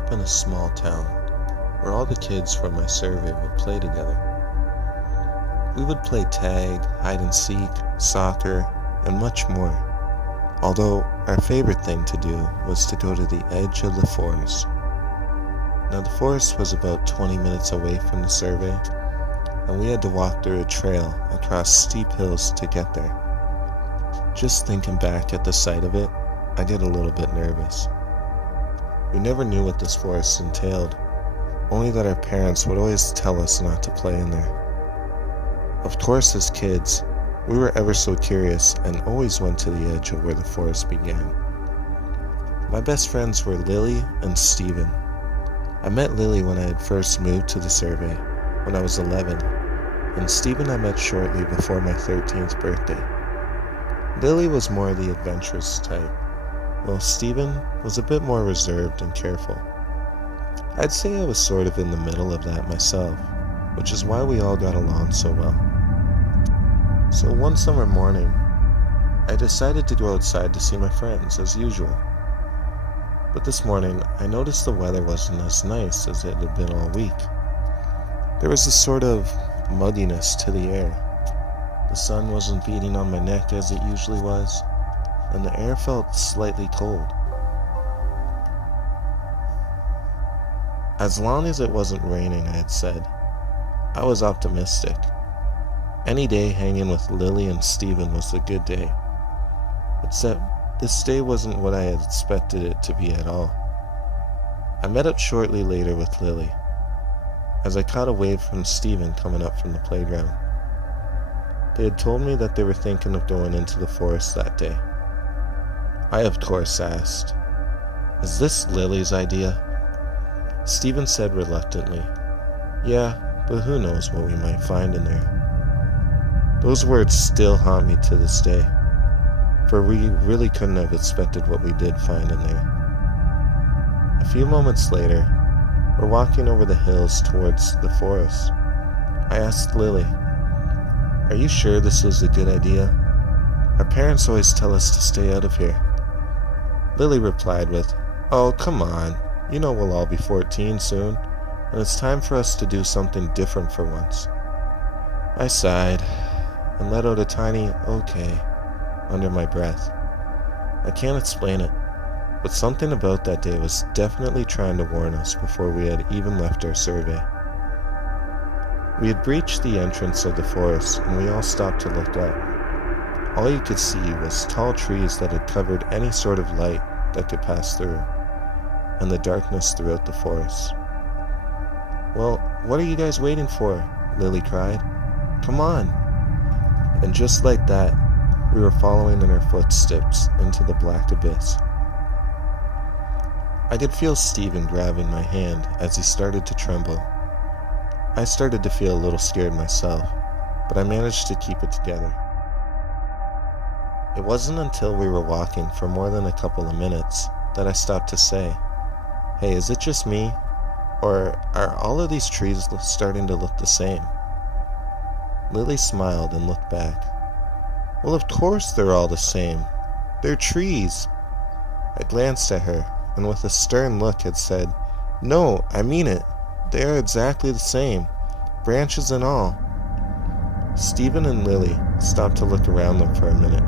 up in a small town where all the kids from my survey would play together. We would play tag, hide and seek, soccer, and much more, although our favorite thing to do was to go to the edge of the forest. Now the forest was about 20 minutes away from the survey, and we had to walk through a trail across steep hills to get there. Just thinking back at the sight of it, I get a little bit nervous. We never knew what this forest entailed, only that our parents would always tell us not to play in there. Of course, as kids, we were ever so curious and always went to the edge of where the forest began. My best friends were Lily and Steven. I met Lily when I had first moved to the survey, when I was 11, and Steven I met shortly before my 13th birthday. Lily was more the adventurous type, while Steven was a bit more reserved and careful. I'd say I was sort of in the middle of that myself, which is why we all got along so well. So one summer morning, I decided to go outside to see my friends as usual. But this morning, I noticed the weather wasn't as nice as it had been all week. There was a sort of muddiness to the air. The sun wasn't beating on my neck as it usually was, and the air felt slightly cold. As long as it wasn't raining, I had said, I was optimistic. Any day hanging with Lily and Steven was a good day. Except this day wasn't what I had expected it to be at all. I met up shortly later with Lily, as I caught a wave from Steven coming up from the playground. They had told me that they were thinking of going into the forest that day. I of course asked, "Is this Lily's idea?" Steven said reluctantly, "Yeah, but who knows what we might find in there." Those words still haunt me to this day, for we really couldn't have expected what we did find in there. A few moments later, we're walking over the hills towards the forest. I asked Lily, "Are you sure this is a good idea? Our parents always tell us to stay out of here." Lily replied with, "Oh, come on. You know we'll all be 14 soon, and it's time for us to do something different for once." I sighed and let out a tiny "okay" under my breath. I can't explain it, but something about that day was definitely trying to warn us before we had even left our survey. We had reached the entrance of the forest, and we all stopped to look up. All you could see was tall trees that had covered any sort of light that could pass through, and the darkness throughout the forest. "Well, what are you guys waiting for?" Lily cried. "Come on." And just like that, we were following in her footsteps into the black abyss. I could feel Steven grabbing my hand as he started to tremble. I started to feel a little scared myself, but I managed to keep it together. It wasn't until we were walking for more than a couple of minutes that I stopped to say, "Hey, is it just me? Or are all of these trees starting to look the same?" Lily smiled and looked back. "Well, of course they're all the same. They're trees." I glanced at her and with a stern look had said, "No, I mean it. They are exactly the same, branches and all." Steven and Lily stopped to look around them for a minute.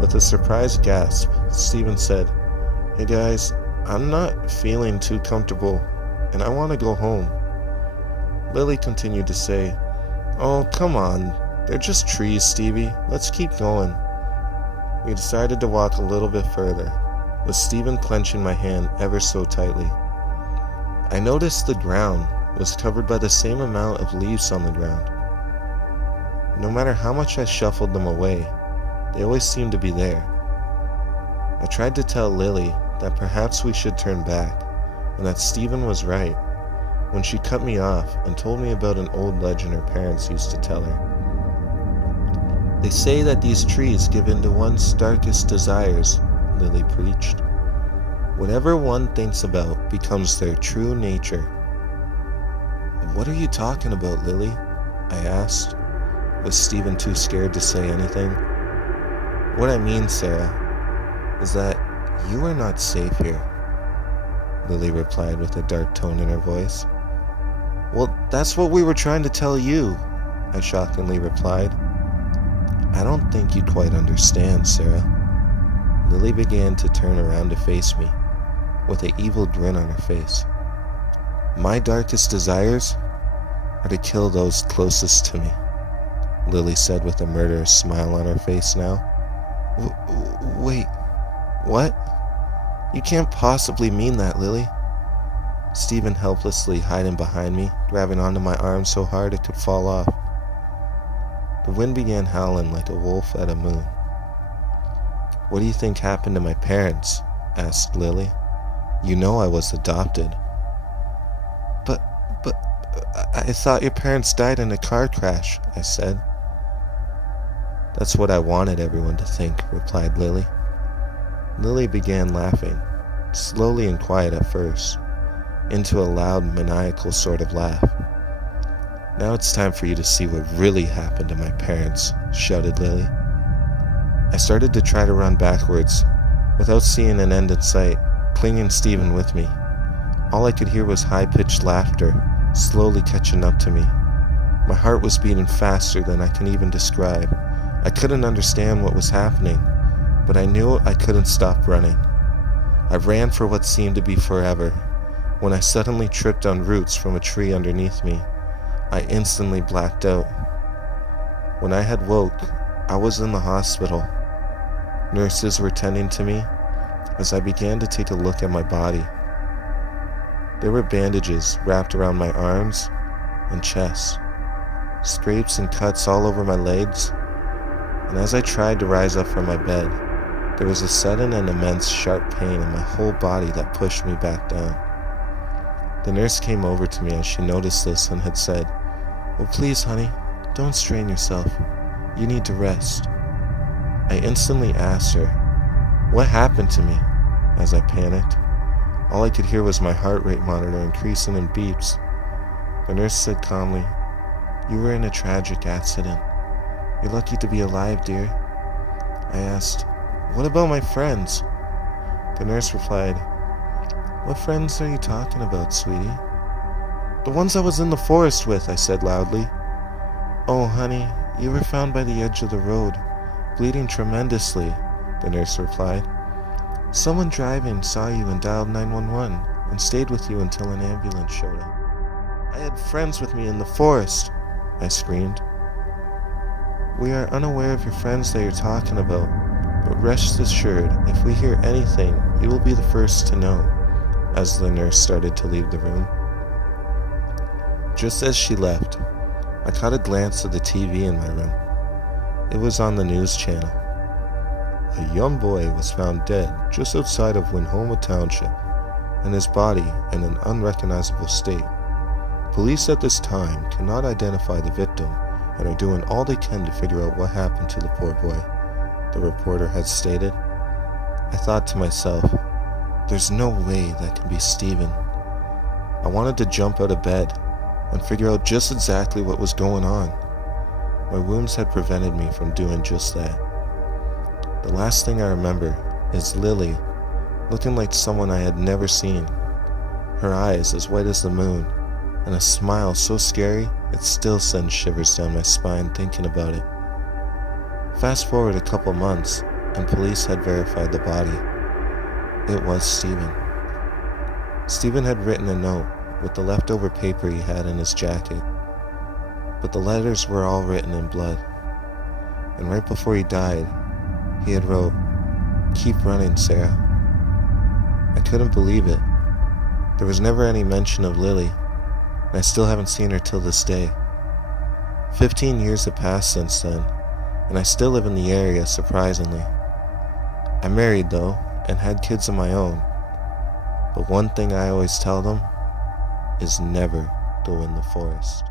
With a surprised gasp, Steven said, "Hey guys, I'm not feeling too comfortable, and I want to go home." Lily continued to say, "Oh, come on. They're just trees, Stevie. Let's keep going." We decided to walk a little bit further, with Steven clenching my hand ever so tightly. I noticed the ground was covered by the same amount of leaves on the ground. No matter how much I shuffled them away, they always seemed to be there. I tried to tell Lily that perhaps we should turn back, and that Steven was right, when she cut me off and told me about an old legend her parents used to tell her. "They say that these trees give in to one's darkest desires," Lily preached. "Whatever one thinks about becomes their true nature." "What are you talking about, Lily?" I asked. Was Steven too scared to say anything? "What I mean, Sarah, is that you are not safe here. Lily replied with a dark tone in her voice. Well, that's what we were trying to tell you, I shockingly replied. I don't think you quite understand, Sarah. Lily began to turn around to face me, with an evil grin on her face. My darkest desires are to kill those closest to me, Lily said with a murderous smile on her face now. Wait, what? You can't possibly mean that, Lily. Stephen helplessly hiding behind me, grabbing onto my arm so hard it could fall off. The wind began howling like a wolf at a moon. What do you think happened to my parents? Asked Lily. You know I was adopted. But I thought your parents died in a car crash, I said. That's what I wanted everyone to think, replied Lily. Lily began laughing, slowly and quiet at first, into a loud, maniacal sort of laugh. Now it's time for you to see what really happened to my parents, shouted Lily. I started to try to run backwards, without seeing an end in sight, clinging Stephen with me. All I could hear was high-pitched laughter, slowly catching up to me. My heart was beating faster than I can even describe. I couldn't understand what was happening, but I knew I couldn't stop running. I ran for what seemed to be forever, when I suddenly tripped on roots from a tree underneath me. I instantly blacked out. When I had woke, I was in the hospital. Nurses were tending to me as I began to take a look at my body. There were bandages wrapped around my arms and chest, scrapes and cuts all over my legs, and as I tried to rise up from my bed, there was a sudden and immense sharp pain in my whole body that pushed me back down. The nurse came over to me as she noticed this and had said, "Well, please, honey, don't strain yourself. You need to rest." I instantly asked her, "What happened to me?" as I panicked. All I could hear was my heart rate monitor increasing in beeps. The nurse said calmly, "You were in a tragic accident. You're lucky to be alive, dear." I asked, "What about my friends?" The nurse replied, "What friends are you talking about, sweetie?" "The ones I was in the forest with," I said loudly. "Oh, honey, you were found by the edge of the road, bleeding tremendously," the nurse replied. "Someone driving saw you and dialed 911 and stayed with you until an ambulance showed up." "I had friends with me in the forest," I screamed. "We are unaware of your friends that you're talking about, but rest assured, if we hear anything, you will be the first to know," as the nurse started to leave the room. Just as she left, I caught a glance at the TV in my room. It was on the news channel. A young boy was found dead just outside of Winhoma Township, and his body in an unrecognizable state. Police at this time cannot identify the victim and are doing all they can to figure out what happened to the poor boy, the reporter had stated. I thought to myself, there's no way that can be Stephen. I wanted to jump out of bed and figure out just exactly what was going on. My wounds had prevented me from doing just that. The last thing I remember is Lily, looking like someone I had never seen. Her eyes as white as the moon, and a smile so scary it still sends shivers down my spine thinking about it. Fast forward a couple months, and police had verified the body. It was Stephen. Stephen had written a note with the leftover paper he had in his jacket, but the letters were all written in blood. And right before he died, he had wrote, "Keep running, Sarah." I couldn't believe it. There was never any mention of Lily, and I still haven't seen her till this day. 15 years have passed since then, and I still live in the area, surprisingly. I'm married, though, and had kids of my own, but one thing I always tell them is never go in the forest.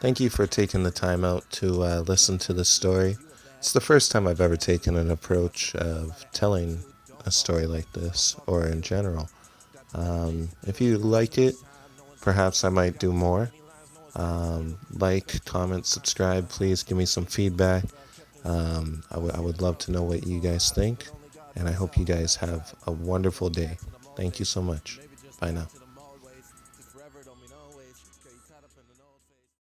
Thank you for taking the time out to listen to this story. It's the first time I've ever taken an approach of telling a story like this, or in general. If you like it, perhaps I might do more. Like, comment, subscribe. Please give me some feedback. I would love to know what you guys think, and I hope you guys have a wonderful day. Thank you so much. Bye now.